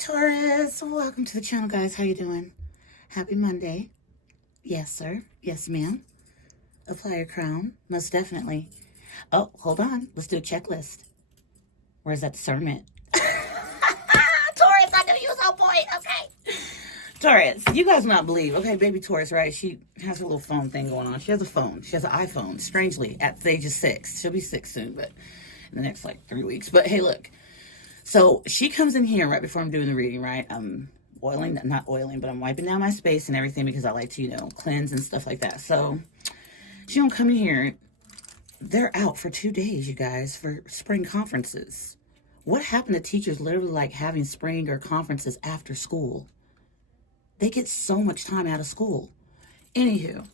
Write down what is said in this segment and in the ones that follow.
Taurus, welcome to the channel, guys. How you doing? Happy Monday. Yes, sir. Yes, ma'am. Apply your crown. Most definitely. Oh, hold on. Let's do a checklist. Where's that discernment? Taurus, I knew you was on point. Okay. Taurus, you guys not believe. Okay, baby Taurus, right? She has a little phone thing going on. She has a phone. She has an iPhone, strangely, at the age of 6. She'll be 6 soon, but in the next, 3 weeks. But, hey, look. So she comes in here right before I'm doing the reading, right? I'm not oiling, but I'm wiping down my space and everything because I like to, cleanse and stuff like that. So she don't come in here. They're out for 2 days, you guys, for spring conferences. What happened to teachers literally having spring or conferences after school? They get so much time out of school. Anywho,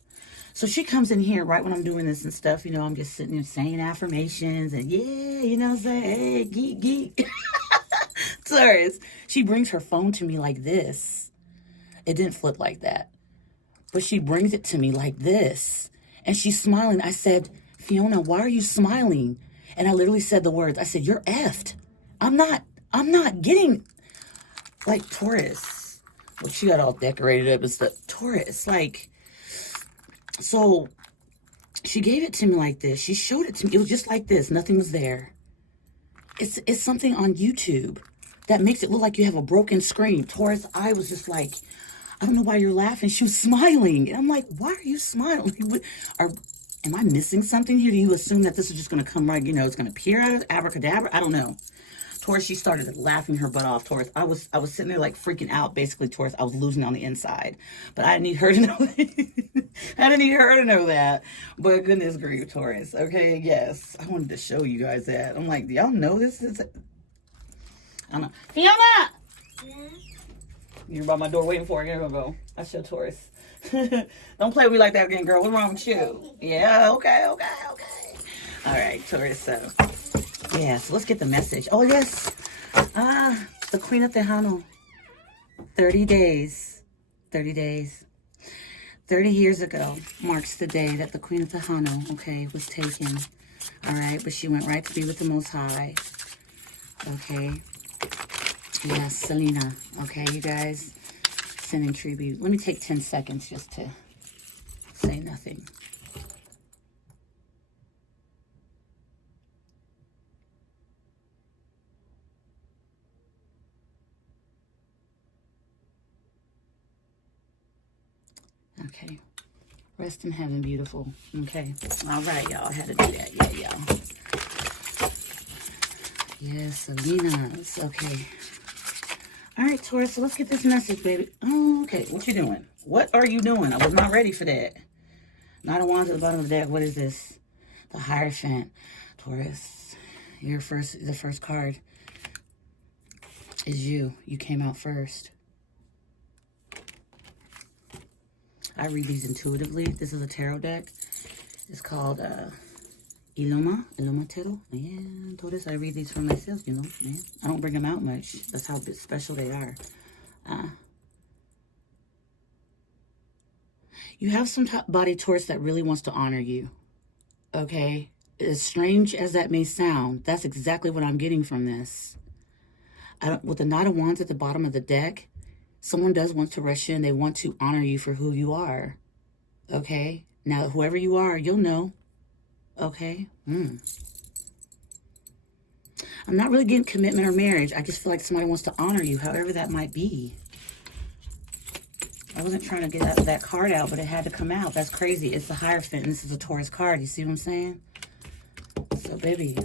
so she comes in here right when I'm doing this and stuff. I'm just sitting there saying affirmations and saying, hey, geek. Taurus, she brings her phone to me like this. It didn't flip like that. But she brings it to me like this. And she's smiling. I said, Fiona, why are you smiling? And I literally said the words. I said, you're effed. I'm not getting, Taurus. Well, she got all decorated up and stuff. Taurus, so she gave it to me like this. She showed it to me. It was just like this. Nothing was there. It's something on YouTube that makes it look like you have a broken screen. Taurus, I was just I don't know why you're laughing. She was smiling. And I'm like, why are you smiling? Am I missing something here? Do you assume that this is just going to come right, it's going to appear out of abracadabra? I don't know. Taurus, she started laughing her butt off. Taurus, I was sitting there freaking out, basically. Taurus, I was losing on the inside. But I didn't need her to know that. I didn't need her to know that. But goodness grief, Taurus. Okay, yes. I wanted to show you guys that. I'm like, do y'all know this is... I don't know. Fiona! Yeah? You're by my door waiting for her. Here we go. I show Taurus. Don't play with me like that again, girl. What's wrong with you? Yeah, okay. All right, Taurus, so... yeah, so let's get the message. Oh, yes. The Queen of Tejano. 30 days. 30 days. 30 years ago marks the day that the Queen of Tejano, was taken. All right, but she went right to be with the Most High. Okay. Yes, Selena. Okay, you guys. Sending tribute. Let me take 10 seconds just to say nothing. Okay. Rest in heaven, beautiful. Okay. All right, y'all. I had to do that. Yeah, y'all. Yes, Selena's. Okay. All right, Taurus. So let's get this message, baby. Oh, okay. What you doing? What are you doing? I was not ready for that. Knight of Wands at the bottom of the deck. What is this? The Hierophant. Taurus. The first card is you. You came out first. I read these intuitively. This is a tarot deck. It's called Iloma Tarot. Yeah, Taurus, I read these for myself, man. I don't bring them out much. That's how special they are. You have some body, Taurus, that really wants to honor you. Okay? As strange as that may sound, that's exactly what I'm getting from this. With the Knight of Wands at the bottom of the deck, someone does want to rush in. They want to honor you for who you are. Okay? Now, whoever you are, you'll know. Okay? I'm not really getting commitment or marriage. I just feel like somebody wants to honor you, however that might be. I wasn't trying to get that card out, but it had to come out. That's crazy. It's the Hierophant, and this is a Taurus card. You see what I'm saying? So, baby.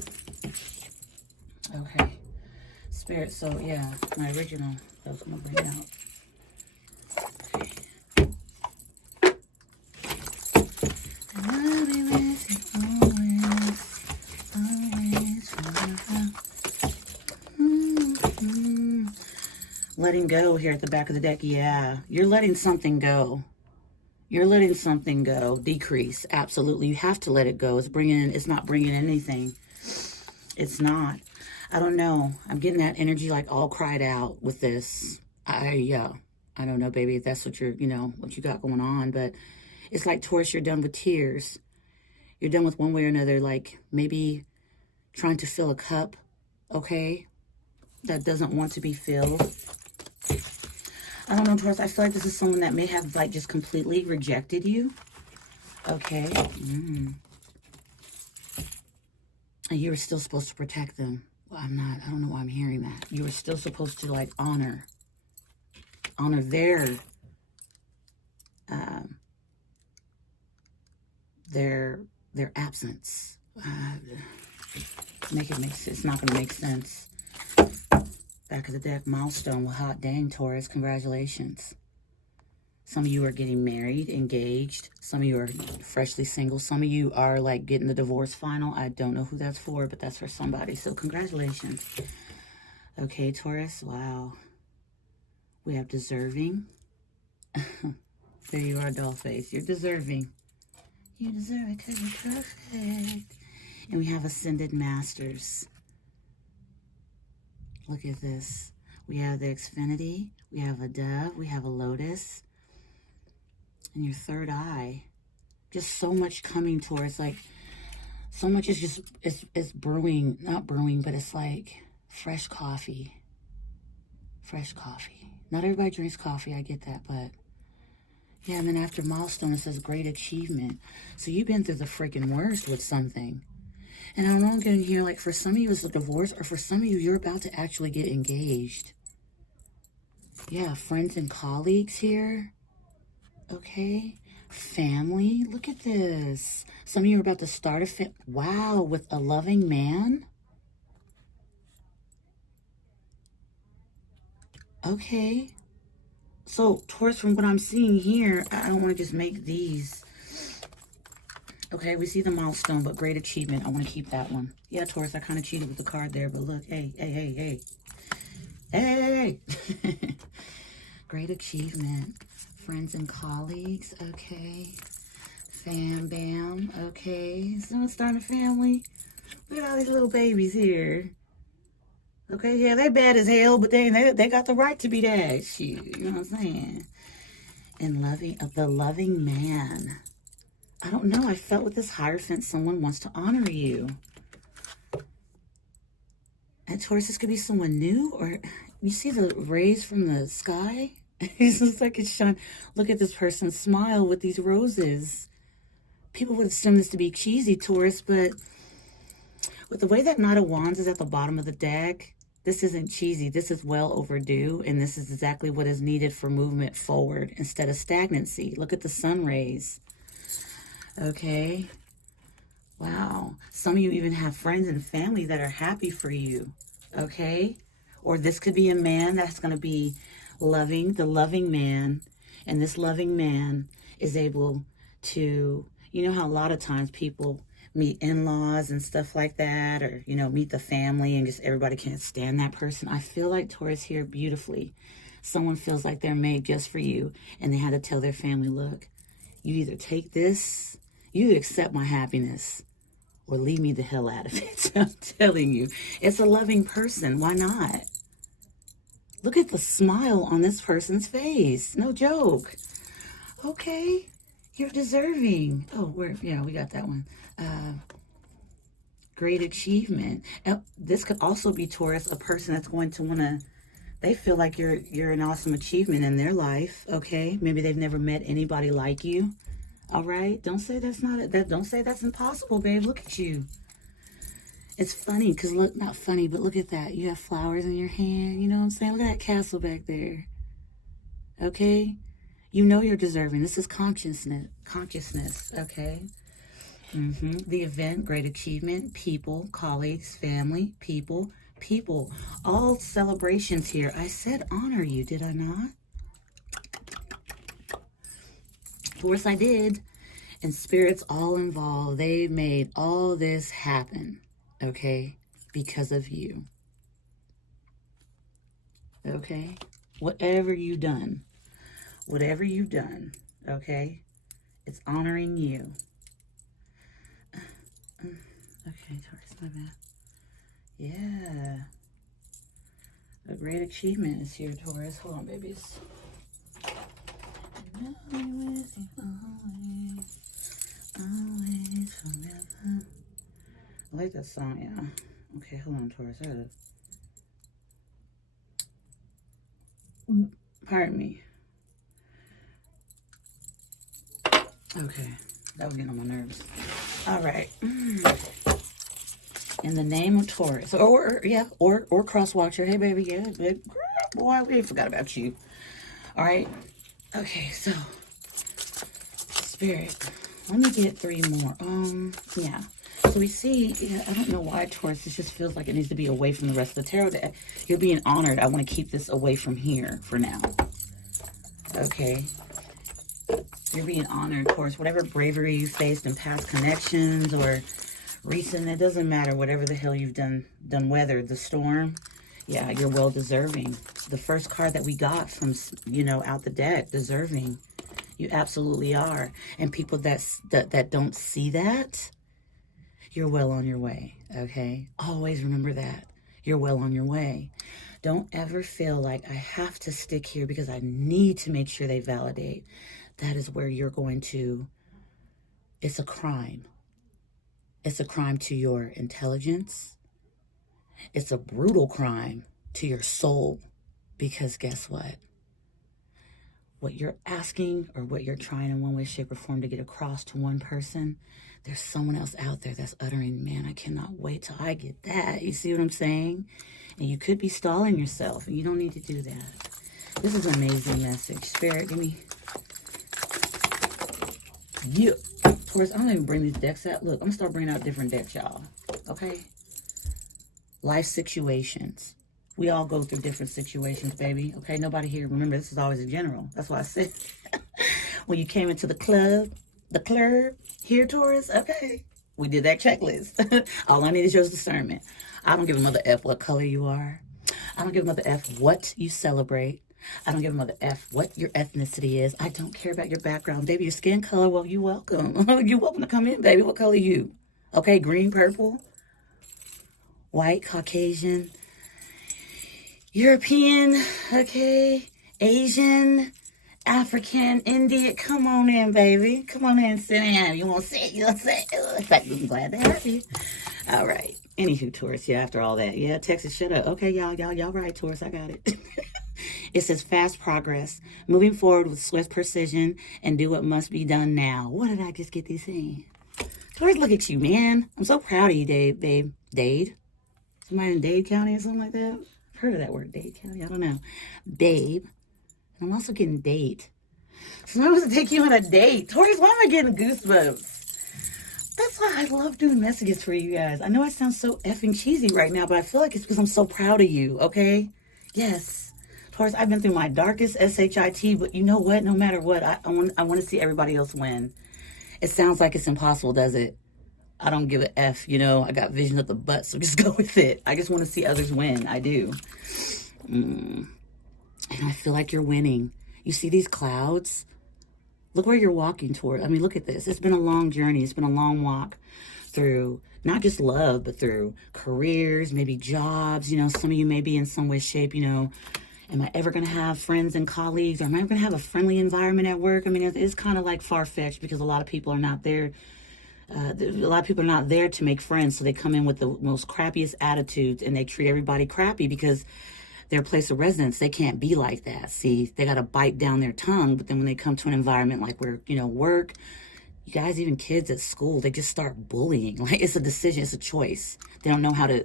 Okay. Spirit, so, yeah. My original. That's what I'm going to bring out. Letting go here at the back of the deck. Yeah, you're letting something go. You're letting something go. Decrease. Absolutely. You have to let it go. It's not bringing anything. It's not. I don't know. I'm getting that energy all cried out with this. I don't know, baby, if that's what what you got going on, but it's like, Taurus, you're done with tears. You're done with one way or another, maybe trying to fill a cup, okay, that doesn't want to be filled. I don't know, Taurus. I feel like this is someone that may have, like, just completely rejected you. Okay. And you were still supposed to protect them. Well, I'm not. I don't know why I'm hearing that. You were still supposed to, like, honor their absence. Make it make sense. It's not going to make sense. Back of the deck, milestone. Well, hot dang, Taurus. Congratulations. Some of you are getting married, engaged. Some of you are freshly single. Some of you are, like, getting the divorce final. I don't know who that's for, but that's for somebody. So congratulations. Okay, Taurus. Wow. We have deserving. There you are, doll face. You're deserving. You deserve it because you're perfect. And we have ascended masters. Look at this. We have the Xfinity. We have a dove. We have a lotus. And your third eye. Just so much coming towards, like, so much is just, it's brewing. Not brewing, but it's like fresh coffee. Fresh coffee. Not everybody drinks coffee. I get that, but yeah, and then after milestone, it says great achievement. So you've been through the freaking worst with something. And I don't know, I'm getting here, like, for some of you, it's a divorce, or for some of you, you're about to actually get engaged. Yeah, friends and colleagues here. Okay. Family. Look at this. Some of you are about to start a wow, with a loving man. Okay. So, Taurus, from what I'm seeing here, I don't want to just make these. Okay, we see the milestone, but great achievement. I want to keep that one. Yeah, Taurus, I kind of cheated with the card there, but look, hey, hey, hey, hey. Hey! Great achievement. Friends and colleagues, okay. Fam bam, okay. Someone's starting a family. Look at all these little babies here. Okay, yeah, they bad as hell, but they got the right to be that. Shoot, you know what I'm saying? And the loving man. I don't know. I felt with this Hierophant, someone wants to honor you. And Taurus, this could be someone new, or you see the rays from the sky? It looks like it's shine. Look at this person smile with these roses. People would assume this to be cheesy, Taurus, but with the way that Knight of Wands is at the bottom of the deck, this isn't cheesy. This is well overdue, and this is exactly what is needed for movement forward instead of stagnancy. Look at the sun rays. Okay. Wow. Some of you even have friends and family that are happy for you. Okay. Or this could be a man that's going to be loving, the loving man. And this loving man is able to, you know how a lot of times people meet in-laws and stuff like that, or, you know, meet the family and just everybody can't stand that person. I feel like Taurus here beautifully. Someone feels like they're made just for you, and they had to tell their family, look, you either take this, you either accept my happiness, or leave me the hell out of it. I'm telling you, it's a loving person. Why not? Look at the smile on this person's face. No joke. Okay, you're deserving. Oh, yeah, we got that one. Great achievement. This could also be, Taurus, a person that's going to want to, they feel like you're an awesome achievement in their life, okay? Maybe they've never met anybody like you. All right? Don't say that's not that. Don't say that's impossible, babe. Look at you. It's funny because look, not funny, but look at that. You have flowers in your hand. You know what I'm saying? Look at that castle back there. Okay? You know you're deserving. This is consciousness, okay? The event, great achievement, people, colleagues, family, people. All celebrations here. I said honor you, did I not? Of course I did. And spirits all involved. They made all this happen, okay? Because of you. Okay? Whatever you've done, okay? It's honoring you. Okay, Taurus, my bad. Yeah. A great achievement is here, Taurus. Hold on, babies. Always, always, forever. I like that song, yeah. Okay, hold on, Taurus. Pardon me. Okay. That was getting on my nerves. All right. In the name of Taurus. Or cross watcher. Hey, baby. Yeah, baby. Boy, we ain't forgot about you. All right. Okay, so Spirit. Let me get 3 more. Yeah. So we see, yeah, I don't know why, Taurus, this just feels like it needs to be away from the rest of the tarot deck. You're being honored. I want to keep this away from here for now. Okay. You're being honored, Taurus. Whatever bravery you faced in past connections or recent, it doesn't matter. Whatever the hell you've done weathered the storm. Yeah, you're well deserving. The first card that we got from, you know, out the deck, deserving. You absolutely are. And people that don't see that, you're well on your way, okay? Always remember that. You're well on your way. Don't ever feel like I have to stick here because I need to make sure they validate. That is where you're going to, it's a crime. It's a crime to your intelligence. It's a brutal crime to your soul. Because guess what? What you're asking or what you're trying in one way, shape, or form to get across to one person, there's someone else out there that's uttering, man, I cannot wait till I get that. You see what I'm saying? And you could be stalling yourself, and you don't need to do that. This is an amazing message. Spirit, give me... Yeah. Taurus, I don't even bring these decks out. Look, I'm going to start bringing out different decks, y'all. Okay? Life situations. We all go through different situations, baby. Okay? Nobody here. Remember, this is always a general. That's why I said when you came into the club here, Taurus, okay, we did that checklist. All I need is your discernment. I don't give a mother F what color you are. I don't give a mother F what you celebrate. I don't give a mother F what your ethnicity is. I don't care about your background. Baby, your skin color, well, you're welcome. You're welcome to come in, baby. What color are you? Okay, green, purple, white, Caucasian, European, okay, Asian, African, Indian. Come on in, baby. Come on in and sit down. You want to sit? You want to sit? In fact, I'm glad to have you. All right. Anywho, Taurus, yeah, after all that. Yeah, Texas, shut up. Okay, y'all right, Taurus, I got it. It says fast progress, moving forward with swift precision, and do what must be done now. What did I just get these saying? Taurus, look at you, man. I'm so proud of you, babe. Dade? Somebody in Dade County or something like that? I've heard of that word, Dade County. I don't know. Babe. And I'm also getting date. So I'm supposed to take you on a date. Taurus, why am I getting goosebumps? That's why I love doing messages for you guys. I know I sound so effing cheesy right now, but I feel like it's because I'm so proud of you, okay? Yes. Taurus, I've been through my darkest SHIT, but you know what? No matter what, I want to see everybody else win. It sounds like it's impossible, does it? I don't give a F, you know. I got vision of the butt, so just go with it. I just want to see others win. I do. And I feel like you're winning. You see these clouds? Look where you're walking toward. I mean, look at this. It's been a long journey. It's been a long walk through not just love, but through careers, maybe jobs. You know, some of you may be in some way, shape, you know, am I ever going to have friends and colleagues? Or am I ever going to have a friendly environment at work? I mean, it's kind of like far-fetched because a lot of people are not there. A lot of people are not there to make friends. So they come in with the most crappiest attitudes and they treat everybody crappy because their place of residence, they can't be like that. See, they got to bite down their tongue. But then when they come to an environment like where, you know, work, you guys, even kids at school, they just start bullying. Like, it's a decision, it's a choice. They don't know how to,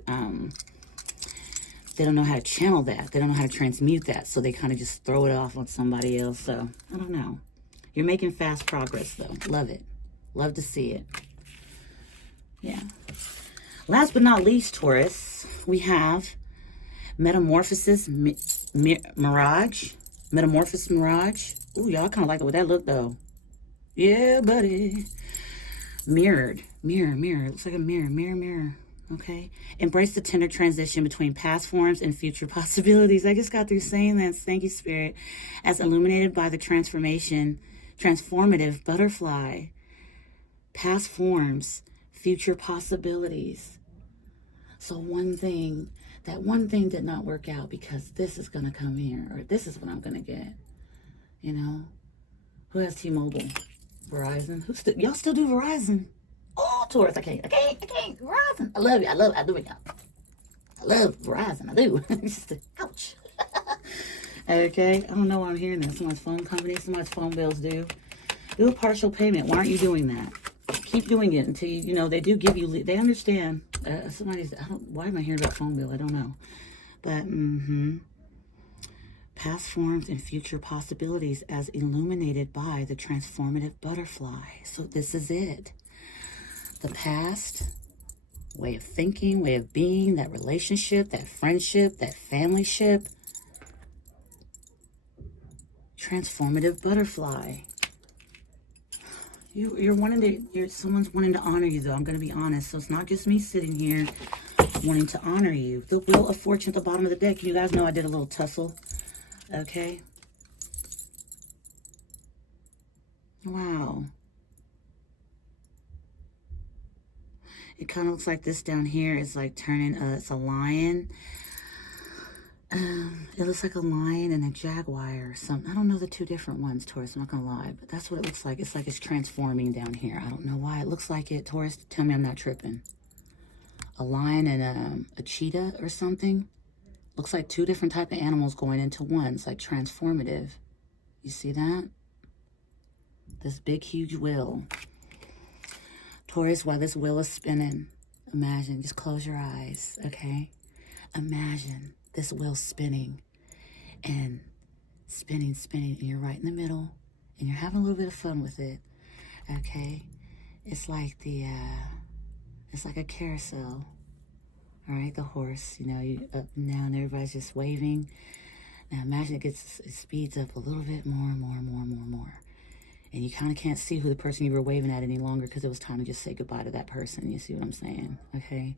channel that. They don't know how to transmute that. So they kind of just throw it off on somebody else. So, I don't know. You're making fast progress, though. Love it. Love to see it. Yeah. Last but not least, Taurus, we have Metamorphosis Mirage. Metamorphosis Mirage. Ooh, y'all kind of like it with that look, though. Yeah, buddy. Mirrored. Mirror. It looks like a mirror. Okay. Embrace the tender transition between past forms and future possibilities. I just got through saying that. Thank you, Spirit. As illuminated by the transformative butterfly. Past forms, future possibilities. So that one thing did not work out because this is going to come here, or this is what I'm going to get. You know? Who has T-Mobile? Verizon? Y'all still do Verizon? Oh, Taurus, I can't. Verizon. I love you. I do it, y'all. I love Verizon. I do. Ouch. Okay, I don't know why I'm hearing that. Someone's phone company, somebody's phone bills due. Do a partial payment. Why aren't you doing that? Keep doing it until you know, they do give you, they understand. Why am I hearing about phone bill? I don't know. But, past forms and future possibilities as illuminated by the transformative butterfly. So this is it. The past, way of thinking, way of being, that relationship, that friendship, that familyship. Transformative butterfly. Someone's wanting to honor you, though. I'm going to be honest. So it's not just me sitting here wanting to honor you. The Wheel of Fortune at the bottom of the deck. You guys know I did a little tussle. Okay. Wow. It kind of looks like this down here is like turning, it's a lion. It looks like a lion and a jaguar or something. I don't know the two different ones, Taurus. I'm not going to lie. But that's what it looks like. It's like it's transforming down here. I don't know why it looks like it. Taurus, tell me I'm not tripping. A lion and a cheetah or something. Looks like two different type of animals going into one. It's like transformative. You see that? This big, huge wheel. Taurus, while this wheel is spinning, imagine, just close your eyes, okay? Imagine this wheel spinning and spinning, and you're right in the middle and you're having a little bit of fun with it, okay? It's like it's like a carousel, all right? The horse, you know, you up and down, everybody's just waving. Now imagine it speeds up a little bit more and more and more and more and more. And you kind of can't see who the person you were waving at any longer because it was time to just say goodbye to that person. You see what I'm saying? Okay?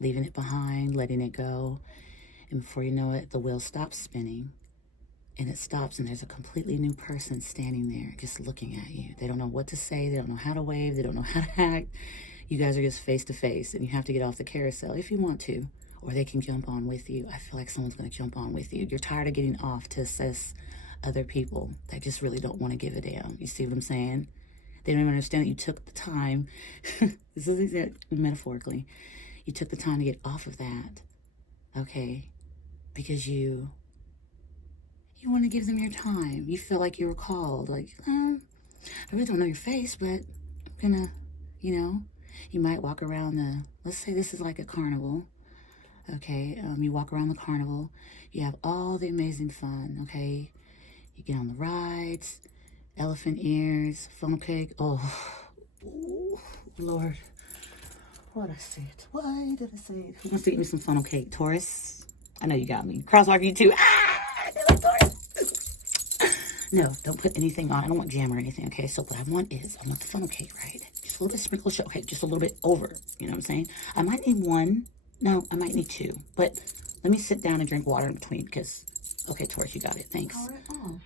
Leaving it behind, letting it go. And before you know it, the wheel stops spinning. And it stops, and there's a completely new person standing there just looking at you. They don't know what to say. They don't know how to wave. They don't know how to act. You guys are just face to face, and you have to get off the carousel if you want to. Or they can jump on with you. I feel like someone's going to jump on with you. You're tired of getting off to assess other people that just really don't want to give a damn. You see what I'm saying? They don't even understand that you took the time. This is exactly metaphorically. You took the time to get off of that, okay? Because you want to give them your time. You feel like you were called. Like, I really don't know your face, but I'm gonna, you know, you might walk around let's say this is like a carnival, okay? You walk around the carnival. You have all the amazing fun, okay? You get on the rides, elephant ears, funnel cake. Oh, ooh, Lord. Why did I say it? Why did I say it? Who wants to get me some funnel cake? Taurus? I know you got me. Crosswalk you too. I feel like Taurus. No, don't put anything on. I don't want jam or anything, okay? So what I want the funnel cake, right? Just a little bit sprinkle sugar. Okay, just a little bit over. You know what I'm saying? I might need one. No, I might need two. But let me sit down and drink water in between because... Okay, Taurus, you got it. Thanks. Power it on.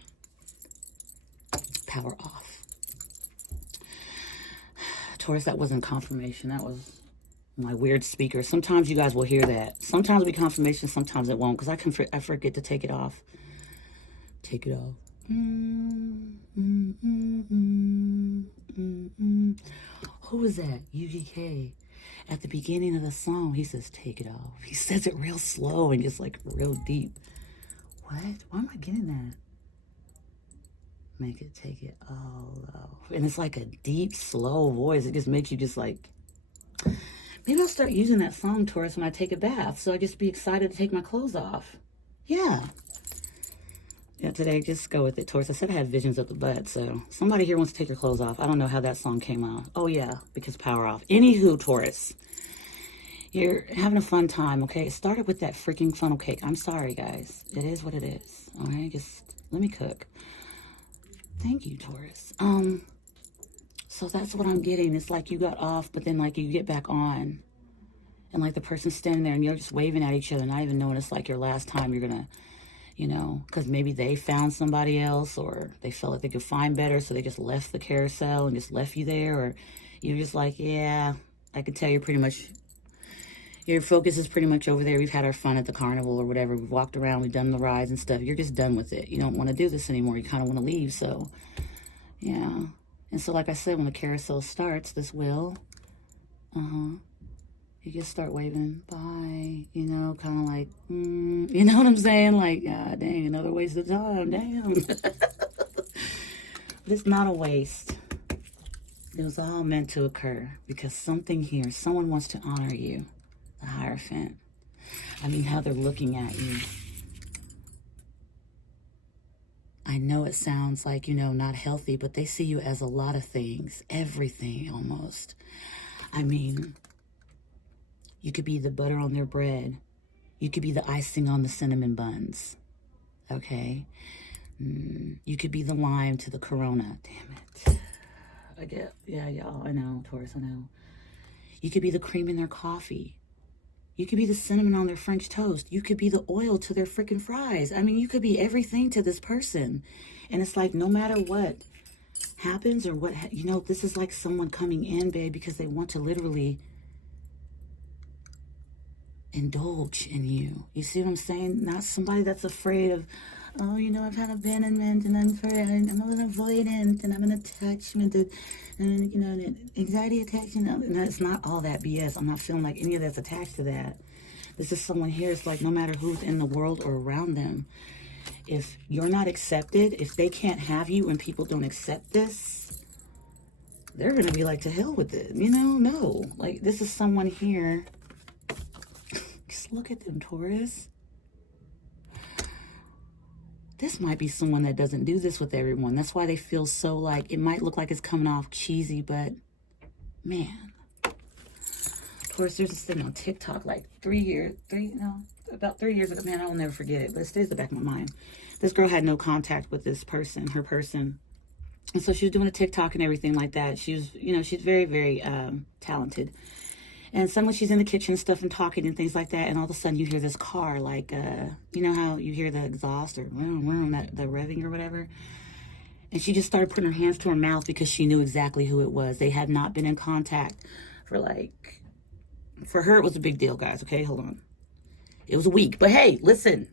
Power off. Taurus, that wasn't confirmation. That was my weird speaker. Sometimes you guys will hear that. Sometimes it'll be confirmation, sometimes it won't, because I forget to take it off. Take it off. Who was that? UGK. At the beginning of the song, he says, take it off. He says it real slow and just like real deep. What? Why am I getting that? Make it, take it all off. And it's like a deep, slow voice. It just makes you just like... Maybe I'll start using that song, Taurus, when I take a bath. So I just be excited to take my clothes off. Yeah. Yeah, today, just go with it, Taurus. I said I had visions of the butt, so somebody here wants to take your clothes off. I don't know how that song came out. Oh, yeah, because power off. Anywho, Taurus, you're having a fun time, okay? It started with that freaking funnel cake. I'm sorry, guys. It is what it is, all right? Just let me cook. Thank you, Taurus. So that's what I'm getting. It's like you got off, but then like you get back on. And like the person's standing there and you're just waving at each other, not even knowing it's like your last time you're going to, you know, because maybe they found somebody else or they felt like they could find better, so they just left the carousel and just left you there. Or you're just like, yeah, I could tell you're pretty much, your focus is pretty much over there. We've had our fun at the carnival or whatever. We've walked around, we've done the rides and stuff. You're just done with it. You don't want to do this anymore. You kind of want to leave. So, yeah. And so, like I said, when the carousel starts, this wheel, You just start waving bye, you know, kind of like, you know what I'm saying? Like, ah, dang, another waste of time, damn. But it's not a waste. It was all meant to occur because something here, someone wants to honor you, the Hierophant. I mean, how they're looking at you. I know it sounds like, you know, not healthy, but they see you as a lot of things, everything almost. I mean, you could be the butter on their bread. You could be the icing on the cinnamon buns, okay? You could be the lime to the Corona. Damn it. I get, yeah, y'all, I know, Taurus, I know. You could be the cream in their coffee. You could be the cinnamon on their French toast. You could be the oil to their freaking fries. I mean, you could be everything to this person. And it's like, no matter what happens or what, you know, this is like someone coming in, babe, because they want to literally indulge in you. You see what I'm saying? Not somebody that's afraid of, oh, you know, I've had abandonment and I'm an avoidant and I'm an attachment and you know, anxiety attachment. And it's not all that BS. I'm not feeling like any of that's attached to that. This is someone here. It's like no matter who's in the world or around them, if you're not accepted, if they can't have you and people don't accept this, they're going to be like, to hell with it. You know, no. Like, this is someone here. Just look at them, Taurus. This might be someone that doesn't do this with everyone. That's why they feel so like, it might look like it's coming off cheesy, but man. Taurus, there's this thing on TikTok like about 3 years ago. Man, I'll never forget it, but it stays in the back of my mind. This girl had no contact with this person, her person. And so she was doing a TikTok and everything like that. She was, you know, she's very, very talented. And suddenly she's in the kitchen and stuff and talking and things like that. And all of a sudden you hear this car, like, you know how you hear the exhaust or the revving or whatever. And she just started putting her hands to her mouth because she knew exactly who it was. They had not been in contact for her, it was a big deal, guys. Okay, hold on. It was a week. But hey, listen.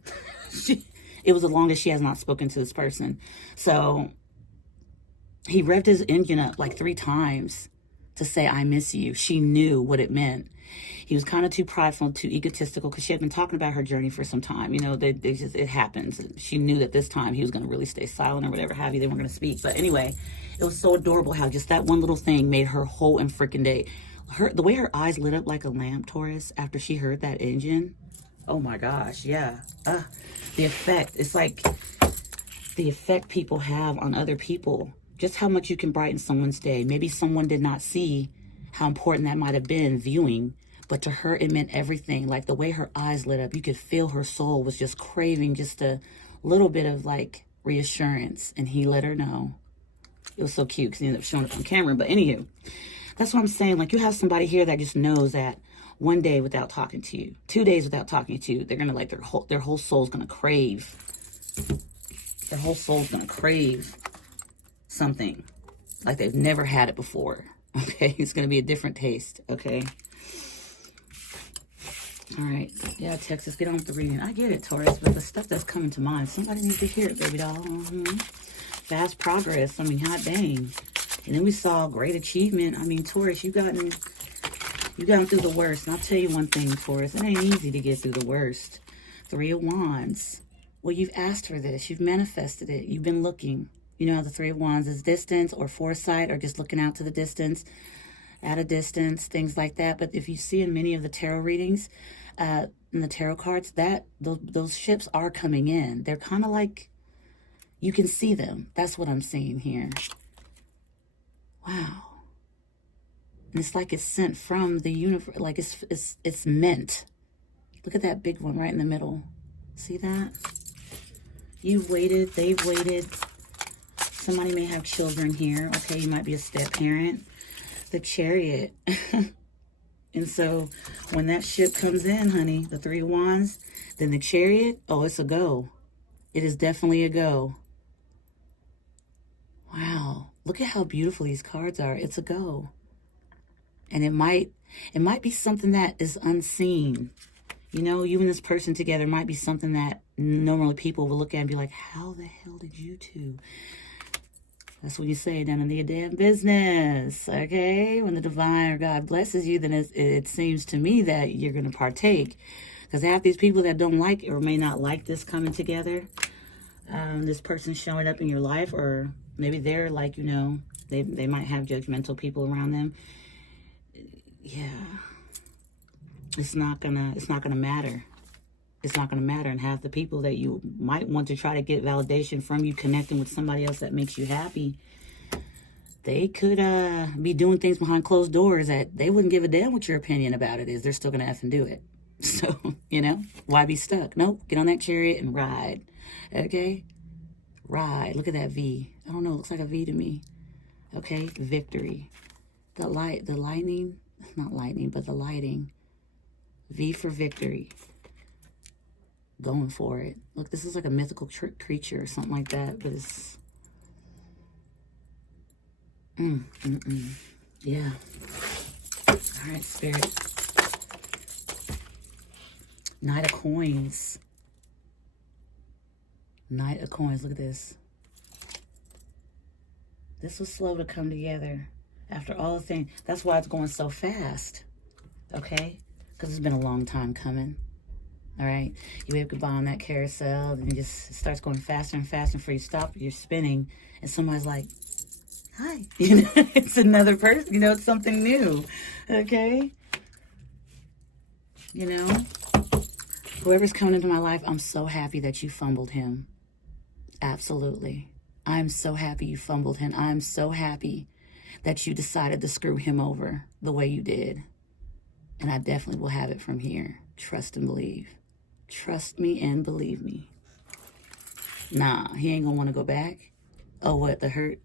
It was the longest she has not spoken to this person. So he revved his engine up like 3 times to say, I miss you. She knew what it meant. He was kind of too prideful, too egotistical, because she had been talking about her journey for some time. You know, it happens. She knew that this time he was going to really stay silent or whatever have you. They weren't going to speak. But anyway, it was so adorable how just that one little thing made her whole and freaking day. The way her eyes lit up like a lamp, Taurus, after she heard that engine. Oh my gosh, yeah. The effect. It's like the effect people have on other people. Just how much you can brighten someone's day. Maybe someone did not see how important that might have been viewing, but to her it meant everything. Like the way her eyes lit up, you could feel her soul was just craving just a little bit of like reassurance. And he let her know. It was so cute because he ended up showing up on camera. But anywho, that's what I'm saying. Like you have somebody here that just knows that one day without talking to you, 2 days without talking to you, they're gonna like their whole soul's gonna crave. Their whole soul's gonna crave something like they've never had it before. Okay, it's gonna be a different taste. Okay, all right. Yeah, Texas, get on with the reading. I get it, Taurus, but the stuff that's coming to mind, somebody needs to hear it, baby doll. Fast progress. I mean, hot dang. And then we saw great achievement. I mean, Taurus, you gotten through the worst. And I'll tell you one thing, Taurus, it ain't easy to get through the worst. 3 of Wands. Well, you've asked for this. You've manifested it. You've been looking. You know how the 3 of Wands is distance or foresight or just looking out to the distance, at a distance, things like that. But if you see in many of the tarot readings, in the tarot cards, that those ships are coming in. They're kind of like, you can see them. That's what I'm seeing here. Wow. And it's like it's sent from the universe. Like it's meant. Look at that big one right in the middle. See that? You've waited. They've waited. Somebody may have children here. Okay, you might be a step parent. The Chariot. And so when that ship comes in, honey, the 3 of Wands, then the Chariot, oh, it's a go. It is definitely a go. Wow. Look at how beautiful these cards are. It's a go. And it might be something that is unseen. You know, you and this person together might be something that normally people will look at and be like, how the hell did you two? That's what you say, none of your damn business, okay? When the divine or God blesses you, then it seems to me that you're going to partake. Because half these people that don't like or may not like this coming together, this person showing up in your life, or maybe they're like, you know, they might have judgmental people around them. Yeah, it's not gonna matter. It's not going to matter. And half the people that you might want to try to get validation from you connecting with somebody else that makes you happy, they could be doing things behind closed doors that they wouldn't give a damn what your opinion about it is. They're still going to effing do it. So, you know, why be stuck? Nope. Get on that chariot and ride. Okay? Ride. Look at that V. I don't know. It looks like a V to me. Okay? Victory. The lightning. Not lightning, but the lighting. V for victory. Going for it. Look, this is like a mythical creature or something like that, but it's yeah. All right, Spirit. Knight of Coins. Knight of Coins. Look at this. This was slow to come together after all the things. That's why it's going so fast. Okay, because it's been a long time coming. All right, you wave goodbye on that carousel, and it just starts going faster and faster before you stop. You're spinning, and somebody's like, "Hi," you know, it's another person. You know, it's something new. Okay, you know, whoever's coming into my life, I'm so happy that you fumbled him. Absolutely, I'm so happy you fumbled him. I'm so happy that you decided to screw him over the way you did, and I definitely will have it from here. Trust and believe. Trust me and believe me. Nah, he ain't gonna want to go back. Oh, what? The hurt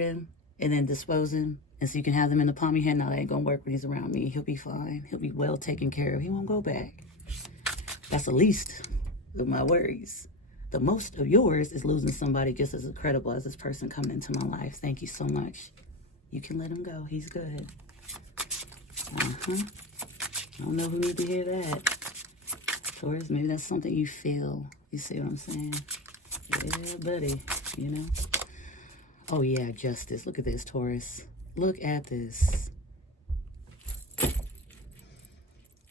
him and then dispose him, and so you can have them in the palm of your hand. No, that ain't gonna work when he's around me. He'll be fine. He'll be well taken care of. He won't go back. That's the least of my worries. The most of yours is losing somebody just as incredible as this person coming into my life. Thank you so much. You can let him go. He's good. I don't know who need to hear that. Taurus, maybe that's something you feel. You see what I'm saying? Yeah, buddy, you know? Oh, yeah, justice. Look at this, Taurus. Look at this.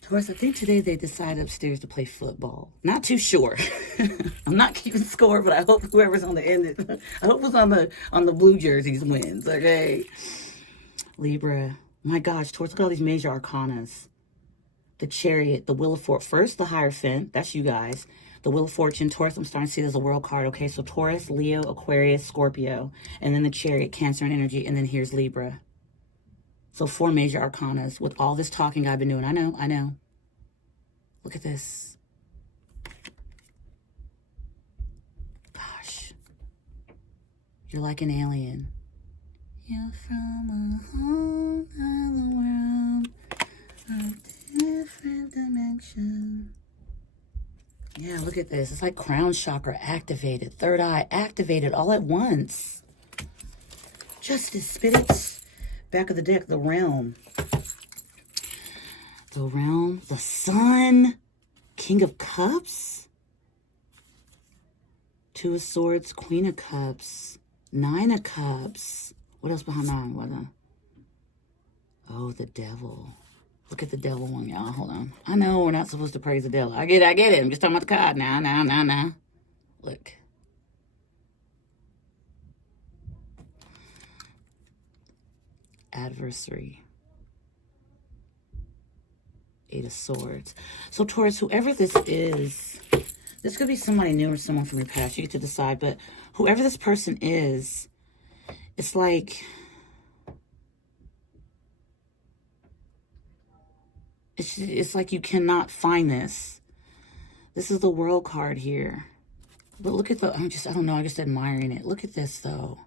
Taurus, I think today they decided upstairs to play football. Not too sure. I'm not keeping score, but I hope whoever's on the end, I hope who's on the blue jerseys wins, okay? Libra. My gosh, Taurus, look at all these major arcanas. The Chariot, the Wheel of Fortune. First, the Hierophant. That's you guys. The Wheel of Fortune. Taurus, I'm starting to see this as a world card. Okay, so Taurus, Leo, Aquarius, Scorpio. And then the Chariot, Cancer and Energy. And then here's Libra. So 4 major arcanas with all this talking I've been doing. I know. Look at this. Gosh. You're like an alien. You're from a whole other world. Different dimension. Yeah, look at this. It's like crown chakra activated, third eye activated all at once. Justice, spirits. Back of the deck, the realm. The realm, the sun, King of Cups, 2 of Swords, Queen of Cups, 9 of Cups. What else behind 9? Oh, the Devil. Look at the devil one, y'all. Hold on. I know we're not supposed to praise the devil. I get it. I'm just talking about the card. Now. Look. Adversary. 8 of Swords. So, Taurus, whoever this is, this could be somebody new or someone from your past. You get to decide. But whoever this person is, it's like... It's like you cannot find this. This is the World card here. But look at the... I don't know. I'm just admiring it. Look at this, though.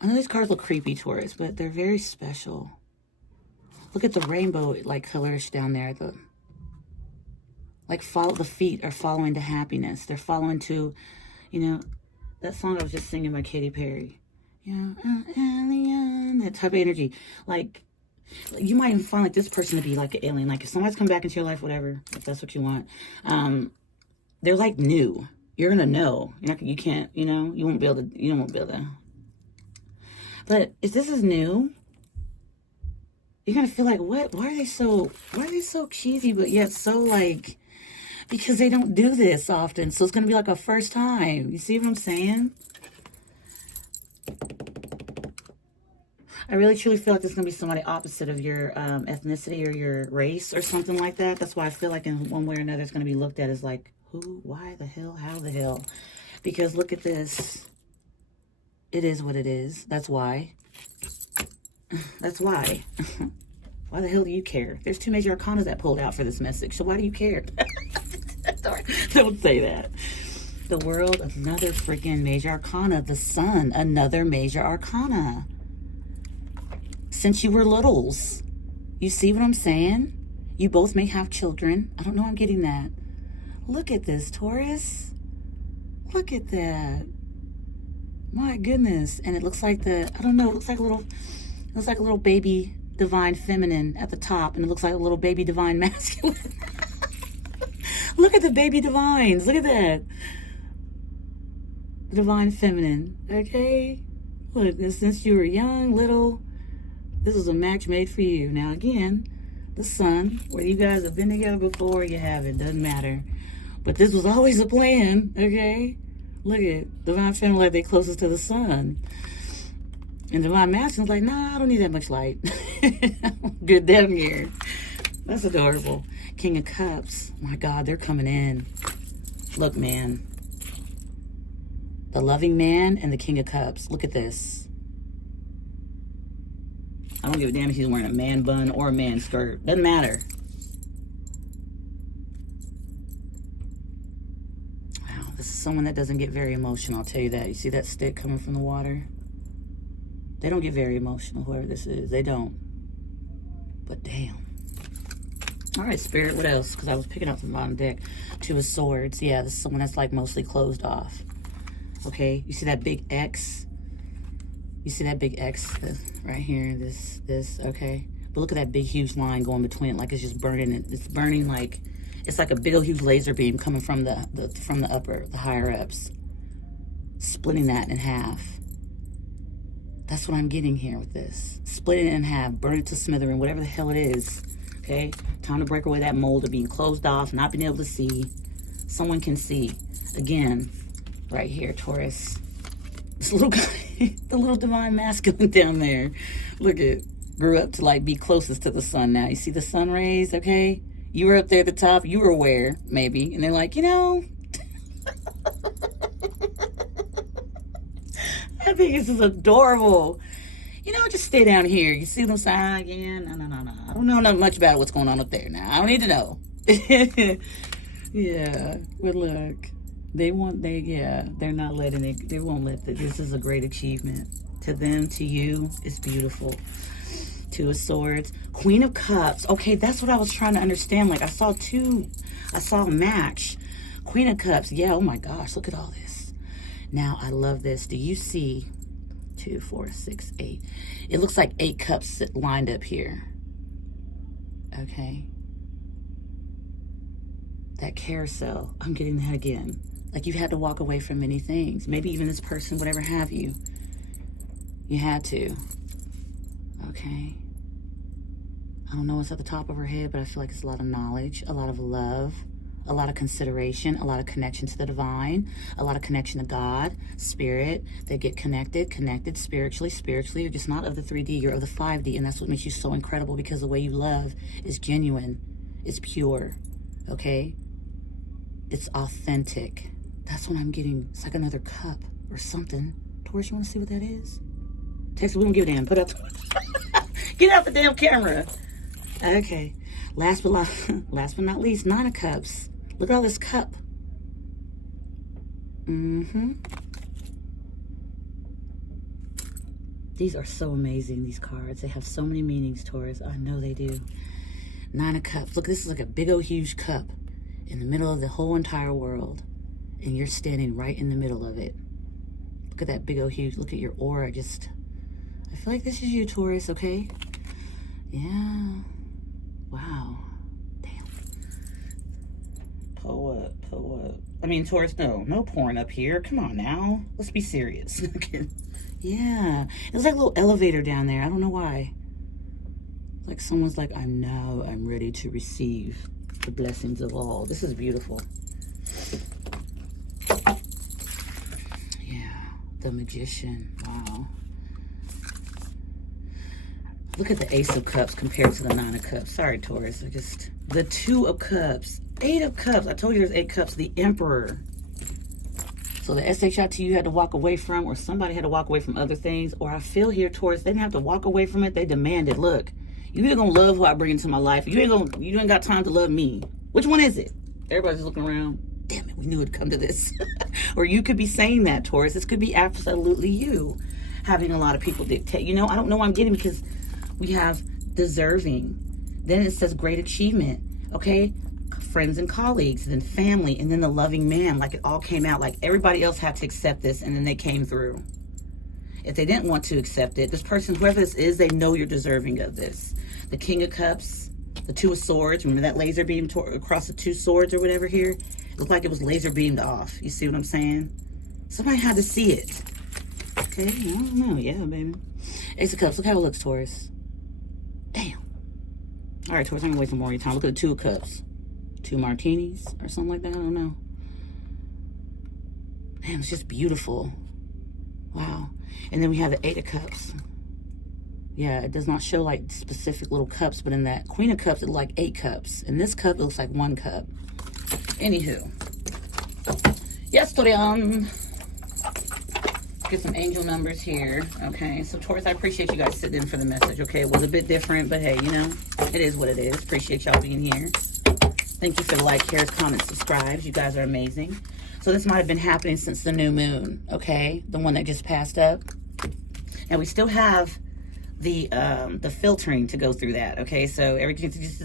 I know these cards look creepy, Taurus, but they're very special. Look at the rainbow, like, colorish down there. The feet are following to happiness. They're following to, you know, that song I was just singing by Katy Perry. You know, alien, that type of energy. Like, you might even find like this person to be like an alien. Like if somebody's come back into your life, whatever, if that's what you want, they're like new. You're gonna know. You can't, you know, you won't be able to, you won't be able to. But if this is new, you're gonna feel like, what? Why are they so cheesy, but yet so like, because they don't do this often. So it's gonna be like a first time. You see what I'm saying? I really truly feel like there's gonna be somebody opposite of your ethnicity or your race or something like that. That's why I feel like in one way or another it's gonna be looked at as like, who, why the hell, how the hell? Because look at this. It is what it is. That's why. That's why. Why the hell do you care? There's 2 major arcanas that pulled out for this message. So why do you care? Don't say that. The world, another freaking major arcana. The sun, another major arcana. Since you were littles. You see what I'm saying? You both may have children. I don't know, I'm getting that. Look at this, Taurus. Look at that. My goodness. And it looks like I don't know, it looks like a little baby divine feminine at the top, and it looks like a little baby divine masculine. Look at the baby divines. Look at that. The divine feminine. Okay? Look, since you were young, little, this is a match made for you. Now again, the sun, where you guys have been together before, you haven't, doesn't matter. But this was always a plan, okay? Look at divine feminine, like they closest to the sun. And divine masculine's like, nah, I don't need that much light. Good down here. That's adorable. King of Cups. My God, they're coming in. Look, man. The loving man and the King of Cups. Look at this. I don't give a damn if he's wearing a man bun or a man skirt. Doesn't matter. Wow, this is someone that doesn't get very emotional, I'll tell you that. You see that stick coming from the water? They don't get very emotional, whoever this is. They don't. But damn. All right, Spirit, what else? Because I was picking up from the bottom deck. 2 of Swords. Yeah, this is someone that's like mostly closed off. Okay, you see that big X? You see that big X right here? This, okay. But look at that big, huge line going between it, like it's just burning it. It's burning like, it's like a big, huge laser beam coming from the higher ups. Splitting that in half. That's what I'm getting here with this. Split it in half, burn it to smithereens, whatever the hell it is. Okay? Time to break away that mold of being closed off, not being able to see. Someone can see. Again, right here, Taurus. This little guy, the little divine masculine down there. Look at, grew up to like be closest to the sun now. You see the sun rays, okay? You were up there at the top, you were aware, maybe. And they're like, you know, I think this is adorable. You know, just stay down here. You see them saying, again? No. I don't know much about what's going on up there now. I don't need to know. Yeah, but look, they're not letting it, they won't let this is a great achievement. To them, to you, it's beautiful. 2 of Swords. Queen of Cups. Okay, that's what I was trying to understand. Like, I saw a match. Queen of Cups. Yeah, oh my gosh, look at all this. Now, I love this. Do you see 2, 4, 6, 8? It looks like 8 cups lined up here. Okay. That carousel. I'm getting that again. Like you've had to walk away from many things. Maybe even this person, whatever have you. You had to. Okay. I don't know what's at the top of her head, but I feel like it's a lot of knowledge, a lot of love, a lot of consideration, a lot of connection to the divine, a lot of connection to God, spirit. They get connected spiritually. You're just not of the 3D, you're of the 5D, and that's what makes you so incredible, because the way you love is genuine, it's pure, okay? It's authentic. That's what I'm getting. It's like another cup or something. Taurus, you want to see what that is? Text, we don't give a damn. Put up. Get out the damn camera. Okay. Last but not least, 9 of Cups. Look at all this cup. These are so amazing, these cards. They have so many meanings, Taurus. I know they do. 9 of Cups. Look, this is like a big old huge cup in the middle of the whole entire world. And you're standing right in the middle of it. Look at that big old huge, look at your aura. Just, I feel like this is you, Taurus, okay? Yeah. Wow. Damn. Pull up, pull up. I mean, Taurus, no pouring up here. Come on now. Let's be serious. Yeah. It's like a little elevator down there. I don't know why. Like someone's like, I'm ready to receive the blessings of all. This is beautiful. Yeah. The Magician. Wow. Look at the Ace of Cups compared to the Nine of Cups. Sorry, Taurus. The Two of Cups. Eight of Cups. I told you there's 8 cups. The Emperor. So the SHIT you had to walk away from, or somebody had to walk away from other things, or I feel here, Taurus, they didn't have to walk away from it. They demanded, look, you either gonna love who I bring into my life, or you ain't got time to love me. Which one is it? Everybody's looking around. Damn it, we knew it'd come to this. Or you could be saying that, Taurus. This could be absolutely you having a lot of people dictate. You know, I don't know what I'm getting, because we have deserving. Then it says great achievement. Okay? Friends and colleagues, then family, and then the loving man. Like it all came out. Like everybody else had to accept this, and then they came through. If they didn't want to accept it, this person, whoever this is, they know you're deserving of this. The King of Cups, the Two of Swords. Remember that laser beam across the 2 swords or whatever here? It looked like it was laser beamed off. You see what I'm saying? Somebody had to see it. Okay, I don't know. Yeah, baby. Ace of Cups. Look how it looks, Taurus. Damn. All right, Taurus, I'm gonna waste some more of your time. Look at the Two of Cups. 2 martinis or something like that. I don't know. Man, it's just beautiful. Wow. And then we have the 8 of Cups. Yeah, it does not show like specific little cups, but in that Queen of Cups, it looks like 8 cups. In this cup, it looks like 1 cup. Anywho. Yes, Torian. Get some angel numbers here. Okay, so Taurus, I appreciate you guys sitting in for the message. Okay, it was a bit different, but hey, you know, it is what it is. Appreciate y'all being here. Thank you for the like, shares, comments, subscribes. You guys are amazing. So this might have been happening since the new moon, okay? The one that just passed up. And we still have the filtering to go through that, okay? So everything just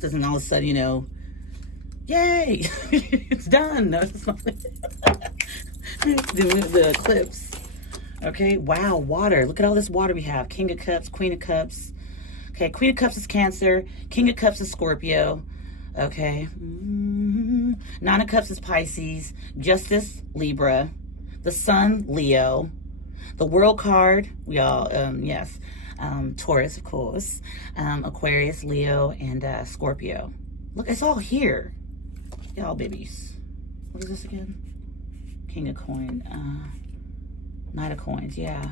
doesn't all of a sudden, you know, yay, it's done. No, it's not. The eclipse. Okay, wow, water. Look at all this water we have. King of Cups, Queen of Cups. Okay, Queen of Cups is Cancer. King of Cups is Scorpio. Okay. Nine of Cups is Pisces. Justice, Libra. The Sun, Leo. The World card, we all, yes. Taurus, of course. Aquarius, Leo, and Scorpio. Look, it's all here. Y'all babies. What is this again? King of Coin. Knight of Coins, yeah.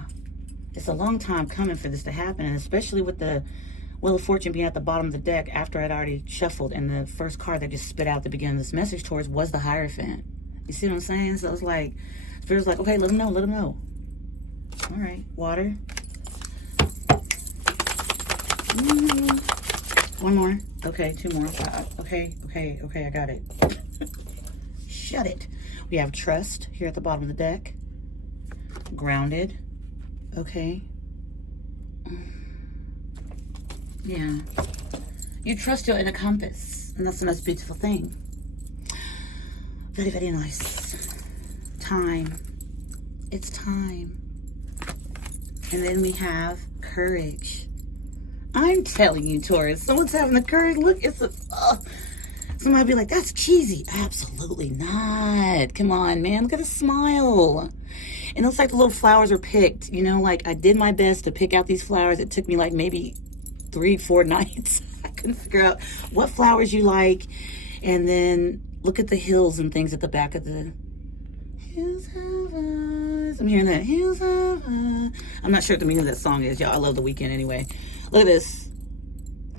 It's a long time coming for this to happen, and especially with the Wheel of Fortune being at the bottom of the deck after I'd already shuffled, and the first card that just spit out at the beginning of this message towards was the Hierophant. You see what I'm saying? So it's like, Spirit's like, okay, let them know, let them know. All right, water. One more. Okay, 2 more. Okay, I got it. Shut it. We have trust here at the bottom of the deck. Grounded. Okay. Yeah. You trust your inner compass, and that's the most beautiful thing. Very, very nice. Time. It's time. And then we have courage. I'm telling you, Taurus, someone's having the courage. Look, it's a... Somebody be like, that's cheesy. Absolutely not. Come on, man. Look at the smile. And it looks like the little flowers are picked. You know, like I did my best to pick out these flowers. It took me like maybe 3-4 nights. I couldn't figure out what flowers you like. And then look at the hills and things at the back of the... Hills have eyes. I'm hearing that. Hills have eyes. I'm not sure what the meaning of that song is, y'all. I love The Weeknd anyway. Look at this.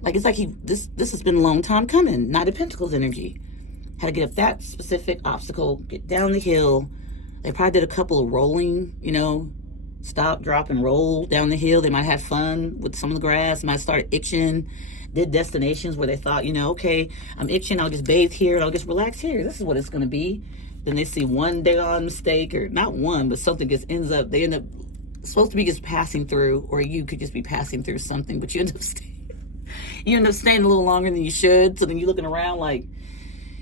Like, it's like this has been a long time coming. Knight of Pentacles energy. Had to get up that specific obstacle, get down the hill. They probably did a couple of rolling, you know, stop, drop, and roll down the hill. They might have fun with some of the grass. Might have started itching. Did destinations where they thought, you know, okay, I'm itching. I'll just bathe here. And I'll just relax here. This is what it's going to be. Then they see one day on mistake, or not one, but something they end up supposed to be just passing through, or you could just be passing through something, but you end up staying a little longer than you should. So then you're looking around like,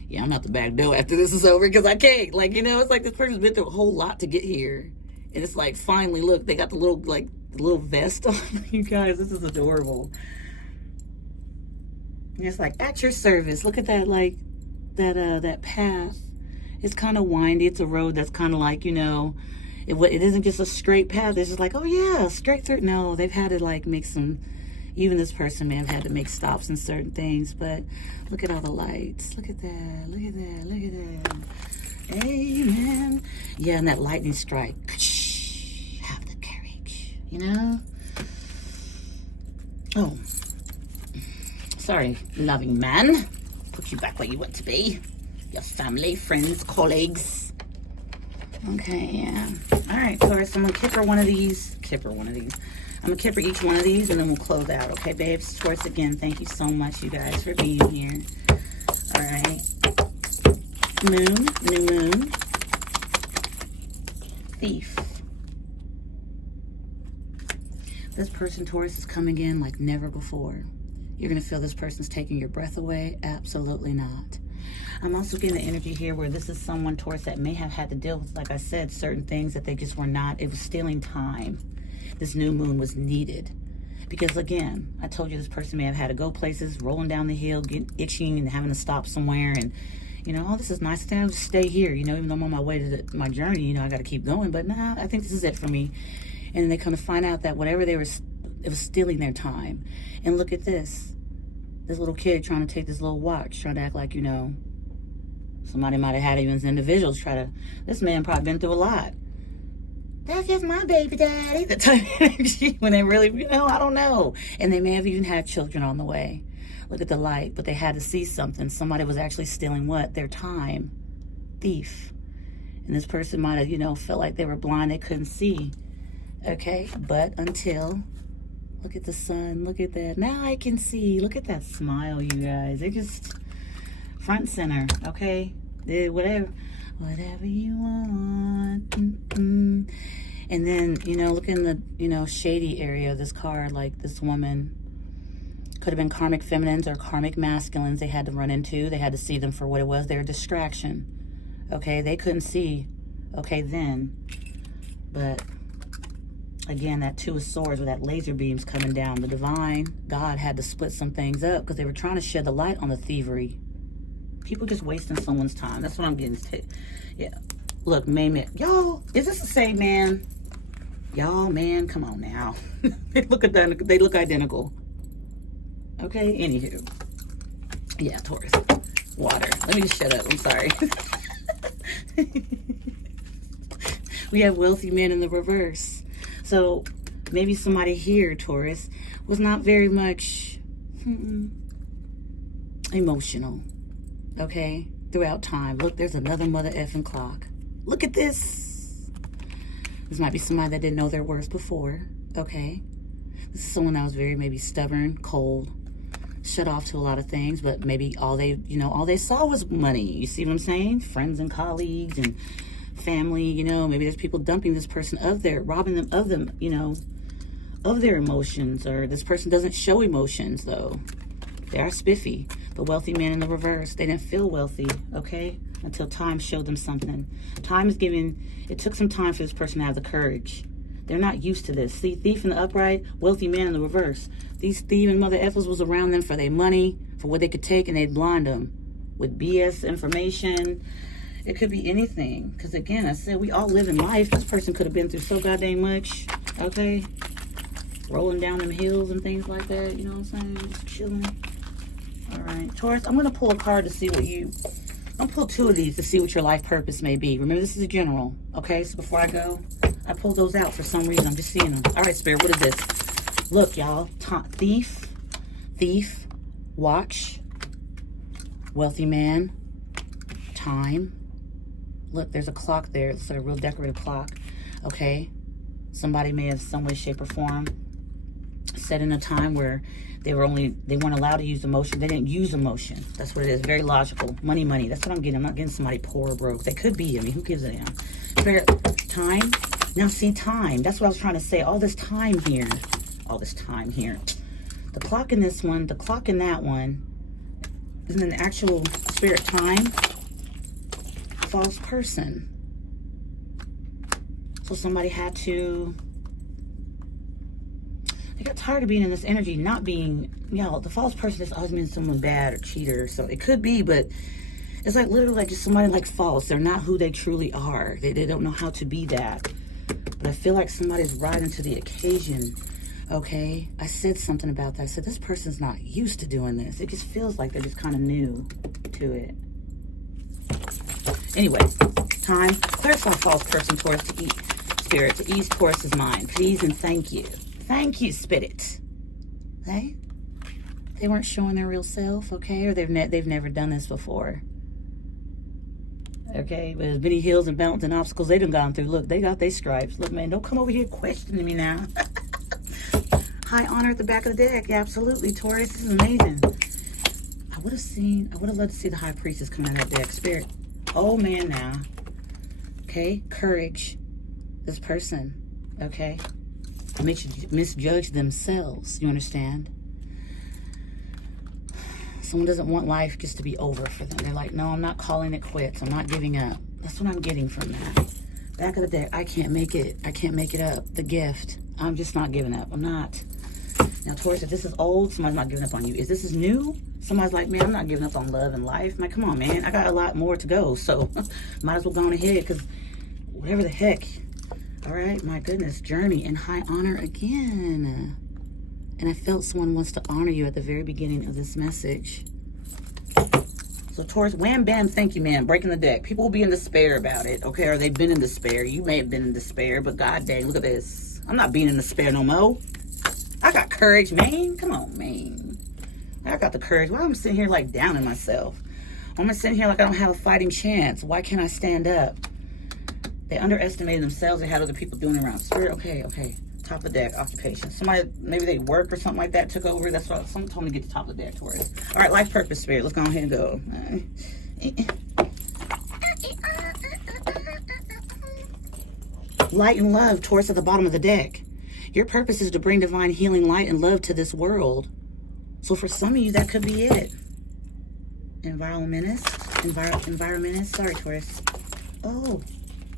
yeah, I'm out the back door after this is over because I can't. Like, you know, it's like this person's been through a whole lot to get here. And it's like, finally, look, they got the little vest on. You guys, this is adorable. And it's like, at your service. Look at that, like, that path is kind of windy. It's a road that's kind of like, you know, it isn't just a straight path. It's just like, oh yeah, straight through. No, they've had to like make some, even this person may have had to make stops in certain things, but look at all the lights. Look at that, look at that, look at that. Amen. Yeah, and that lightning strike. Have the courage, you know? Oh, sorry, loving man. Put you back where you want to be. Your family, friends, colleagues. Okay, yeah. All right, Taurus, I'm going to kipper one of these. I'm going to kipper each one of these, and then we'll close out. Okay, babes? Taurus, again, thank you so much, you guys, for being here. All right. Moon, new moon. Thief. This person, Taurus, is coming in like never before. You're going to feel this person's taking your breath away? Absolutely not. I'm also getting the energy here where this is someone, Taurus, that may have had to deal with, like I said, certain things that they just were not. It was stealing time. This new moon was needed. Because, again, I told you this person may have had to go places, rolling down the hill, getting itching and having to stop somewhere. And, you know, oh, this is nice. I think I'll just stay here. You know, even though I'm on my way to my journey, you know, I got to keep going. But, nah, I think this is it for me. And then they come to find out that whatever they were, it was stealing their time. And look at this. This little kid trying to take this little watch, trying to act like, you know, somebody might have had even as individuals try to, this man probably been through a lot. That's just my baby daddy. The type of energy when they really, you know, I don't know. And they may have even had children on the way. Look at the light, but they had to see something. Somebody was actually stealing what? Their time. Thief. And this person might have, you know, felt like they were blind, they couldn't see. Okay, but until, look at the sun, look at that. Now I can see. Look at that smile, you guys. They just, front and center, okay? Whatever you want. And then, you know, look in the, you know, shady area of this card, like this woman could have been karmic feminines or karmic masculines they had to run into. They had to see them for what it was. They're a distraction, okay? They couldn't see, okay, then. But, again, that Two of Swords with that laser beams coming down. The divine God had to split some things up because they were trying to shed the light on the thievery. People just wasting someone's time. That's what I'm getting to. Yeah. Look, man. Y'all, is this the same man? Y'all, man, come on now. They look identical. Okay, anywho. Yeah, Taurus. Water. Let me just shut up. I'm sorry. We have wealthy men in the reverse. So maybe somebody here, Taurus, was not very much emotional. Okay, throughout time. Look, there's another mother effing clock. Look at this. This might be somebody that didn't know their worth before. Okay, this is someone that was very maybe stubborn, cold, shut off to a lot of things, but maybe all they saw was money. You see what I'm saying? Friends and colleagues and family. You know, maybe there's people dumping this person robbing them of them. You know, of their emotions, or this person doesn't show emotions though. They are spiffy. The wealthy man in the reverse, they didn't feel wealthy, okay? Until time showed them something. Time is giving, it took some time for this person to have the courage. They're not used to this. See, thief in the upright, wealthy man in the reverse. These thieving mother effers was around them for their money, for what they could take, and they'd blind them with BS information. It could be anything. Because again, I said, we all live in life. This person could have been through so goddamn much, okay? Rolling down them hills and things like that, you know what I'm saying? Just chilling. All right, Taurus, I'm going to pull a card to see what I'll pull two of these to see what your life purpose may be. Remember, this is a general, okay? So before I go, I pulled those out for some reason. I'm just seeing them. All right, Spirit, what is this? Look, y'all. Thief, watch, wealthy man, time. Look, there's a clock there. It's a real decorative clock, okay? Somebody may have some way, shape, or form set in a time where they weren't allowed to use emotion. They didn't use emotion. That's what it is. Very logical. Money. That's what I'm getting. I'm not getting somebody poor or broke. They could be. I mean, who gives a damn? Spirit, time. Now, see, time. That's what I was trying to say. All this time here. The clock in this one, the clock in that one, isn't an actual spirit time. False person. So somebody had to... I got tired of being in this energy, not being, you know, the false person has always been someone bad or cheater. So it could be, but It's like literally like just somebody like false. They're not who they truly are. They don't know how to be that. But I feel like somebody's rising to the occasion. Okay, I said something about that. I said this person's not used to doing this. It just feels like they're just kind of new to it. Anyway, time. Clarify false person, Taurus, to eat spirit, to ease Taurus's mind. Please and thank you. Thank you, Spirit. Okay? They weren't showing their real self, okay? Or they've never done this before. Okay, but as many hills and mountains and obstacles they done gone through. Look, they got their stripes. Look, man, don't come over here questioning me now. High honor at the back of the deck. Yeah, absolutely, Taurus. This is amazing. I would have loved to see the High Priestess come out of that deck. Spirit. Oh, man, now. Okay, courage. This person, okay? Misjudge themselves, you understand? Someone doesn't want life just to be over for them. They're like, no, I'm not calling it quits. I'm not giving up. That's what I'm getting from that. Back of the deck, I can't make it. I can't make it up. The gift. I'm just not giving up. I'm not. Now, Taurus, if this is old, somebody's not giving up on you. If this is new, somebody's like, man, I'm not giving up on love and life. I'm like, come on, man. I got a lot more to go. So might as well go on ahead because whatever the heck. All right, my goodness. Journey and high honor again. And I felt someone wants to honor you at the very beginning of this message. So Taurus, wham, bam, thank you, man. Breaking the deck. People will be in despair about it, okay? Or they've been in despair. You may have been in despair, but god dang, look at this. I'm not being in despair no more. I got courage, man. Come on, man. I got the courage. Why am I sitting here like down in myself? Why am I sitting here like I don't have a fighting chance? Why can't I stand up? They underestimated themselves. They had other people doing it around. Spirit, okay. Top of the deck, occupation. Somebody, maybe they work or something like that, took over. That's what someone told me to get to top of the deck, Taurus. All right, life purpose, Spirit. Let's go ahead and go. Light and love, Taurus, at the bottom of the deck. Your purpose is to bring divine healing, light, and love to this world. So for some of you, that could be it. Environmentist. Sorry, Taurus. Oh,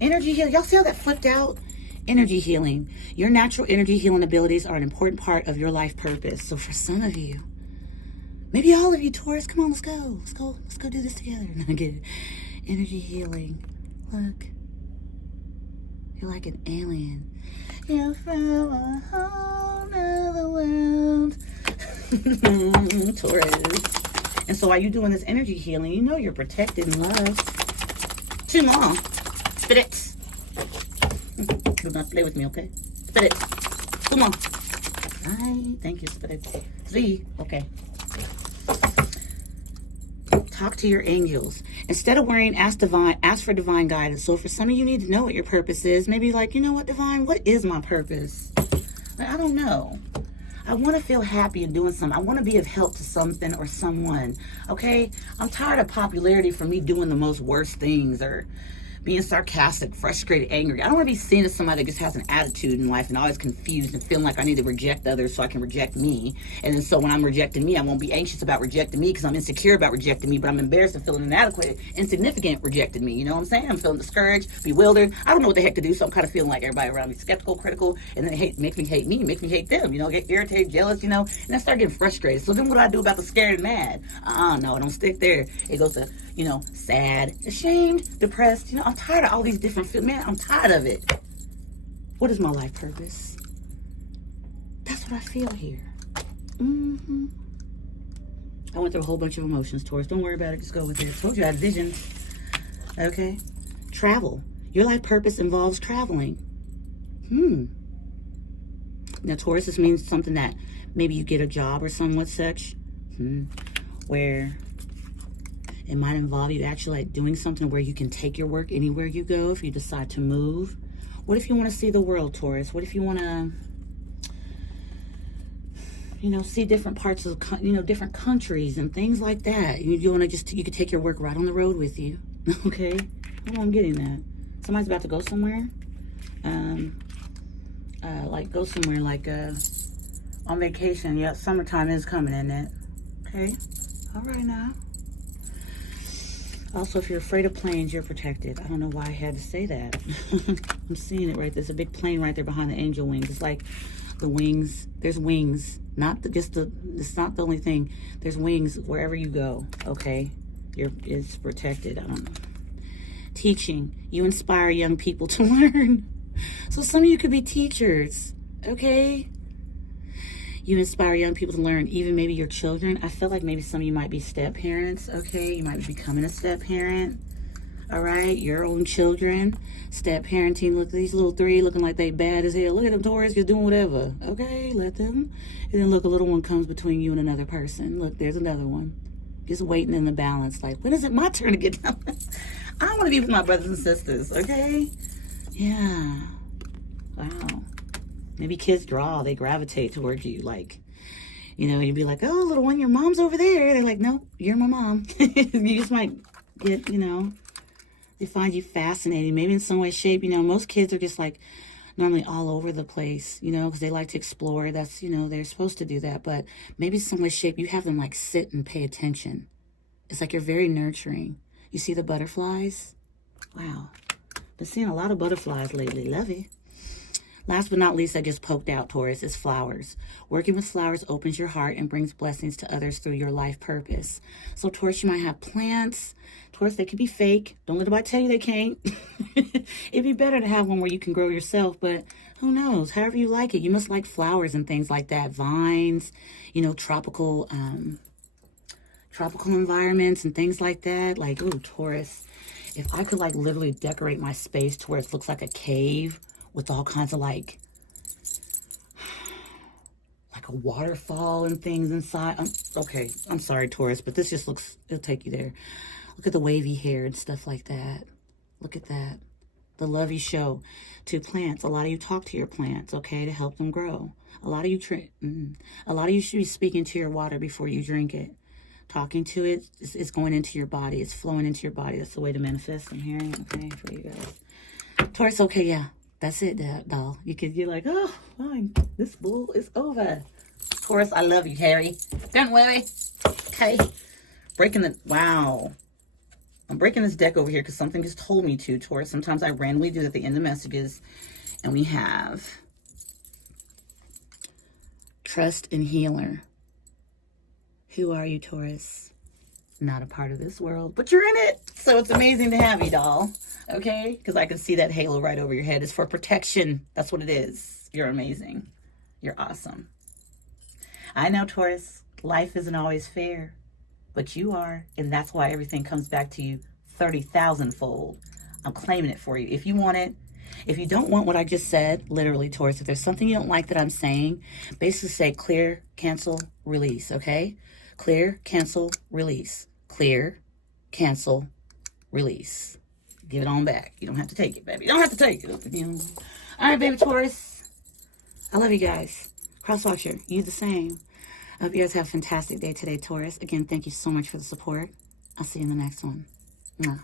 energy healing. Y'all see how that flipped out? Energy healing. Your natural energy healing abilities are an important part of your life purpose. So for some of you, maybe all of you, Taurus, come on, let's go. Let's go do this together. I get it. Energy healing. Look. You're like an alien. You're from a whole nother world. Taurus. And so while you're doing this energy healing, you know you're protected and loved. Too long. Spirit. Do not play with me, okay? Spirit. Come on. Hi. Thank you, Spirit. Z. Okay. Talk to your angels. Instead of worrying, ask for divine guidance. So for some of you, need to know what your purpose is. Maybe like, you know what, divine, what is my purpose? Like, I don't know. I want to feel happy in doing something. I want to be of help to something or someone. Okay? I'm tired of popularity for me doing the most worst things or being sarcastic, frustrated, angry. I don't want to be seen as somebody that just has an attitude in life and always confused and feeling like I need to reject others so I can reject me. And then so when I'm rejecting me, I won't be anxious about rejecting me because I'm insecure about rejecting me, but I'm embarrassed and feeling inadequate, insignificant rejecting me. You know what I'm saying? I'm feeling discouraged, bewildered. I don't know what the heck to do, so I'm kind of feeling like everybody around me skeptical, critical, and then makes me hate me, makes me hate them, you know, get irritated, jealous, you know, and I start getting frustrated. So then what do I do about the scared and mad? No, I don't stick there. It goes to, you know, sad, ashamed, depressed. You know, I'm tired of all these different feelings. Man, I'm tired of it. What is my life purpose? That's what I feel here. I went through a whole bunch of emotions, Taurus. Don't worry about it. Just go with it. I told you I had visions. Okay. Travel. Your life purpose involves traveling. Now, Taurus, this means something that maybe you get a job or somewhat such. Where it might involve you actually like doing something where you can take your work anywhere you go if you decide to move. What if you want to see the world, Taurus? What if you want to, you know, see different parts of, you know, different countries and things like that? You want to just, you could take your work right on the road with you. Okay? Oh, I'm getting that. Somebody's about to go somewhere. Like go somewhere like on vacation. Yeah, summertime is coming, isn't it? Okay. All right now. Also, if you're afraid of planes, you're protected. I don't know why I had to say that. I'm seeing it right there. There's a big plane right there behind the angel wings. It's like the wings. There's wings. It's not the only thing. There's wings wherever you go, okay? It's protected. I don't know. Teaching. You inspire young people to learn. So some of you could be teachers, okay? You inspire young people to learn, even maybe your children. I feel like maybe some of you might be step-parents, okay? You might be becoming a step-parent, all right? Your own children, step-parenting. Look at these little three looking like they bad as hell. Look at them, Taurus, just doing whatever, okay? Let them. And then look, a little one comes between you and another person. Look, there's another one. Just waiting in the balance, like, when is it my turn to get down? I want to be with my brothers and sisters, okay? Yeah. Wow. Maybe kids draw, they gravitate towards you. Like, you know, you'd be like, oh, little one, your mom's over there. They're like, no, you're my mom. You just might get, you know, they find you fascinating. Maybe in some way, shape, you know, most kids are just like normally all over the place, you know, because they like to explore. That's, you know, they're supposed to do that. But maybe some way, shape, you have them like sit and pay attention. It's like you're very nurturing. You see the butterflies? Wow. Been seeing a lot of butterflies lately. Love it. Last but not least, I just poked out, Taurus, is flowers. Working with flowers opens your heart and brings blessings to others through your life purpose. So, Taurus, you might have plants. Taurus, they could be fake. Don't let anybody tell you they can't. It'd be better to have one where you can grow yourself, but who knows? However you like it. You must like flowers and things like that. Vines, you know, tropical environments and things like that. Like, ooh, Taurus, if I could like literally decorate my space to where it looks like a cave with all kinds of like a waterfall and things inside. Okay, I'm sorry, Taurus, but this just looks, it'll take you there. Look at the wavy hair and stuff like that. Look at that. The love you show to plants. A lot of you talk to your plants, okay, to help them grow. A lot of you should be speaking to your water before you drink it. Talking to it, it's going into your body. It's flowing into your body. That's the way to manifest, I'm hearing, okay, for you guys. Taurus, okay, yeah. That's it, doll. You're like, oh, fine. This bull is over. Taurus, I love you, Harry. Don't worry. Okay. Wow. I'm breaking this deck over here because something just told me to, Taurus. Sometimes I randomly do it at the end of messages. And we have Trust and Healer. Who are you, Taurus? Not a part of this world, but you're in it. So it's amazing to have you, doll. Okay? Because I can see that halo right over your head. It's for protection. That's what it is. You're amazing. You're awesome. I know, Taurus, life isn't always fair, but you are. And that's why everything comes back to you 30,000-fold. I'm claiming it for you. If you want it, if you don't want what I just said, literally, Taurus, if there's something you don't like that I'm saying, basically say clear, cancel, release, okay? Clear, cancel, release. Clear, cancel, release. Give it on back. You don't have to take it, baby. You don't have to take it. You know. All right, baby Taurus. I love you guys. Crosswatcher, you the same. I hope you guys have a fantastic day today, Taurus. Again, thank you so much for the support. I'll see you in the next one. Mwah.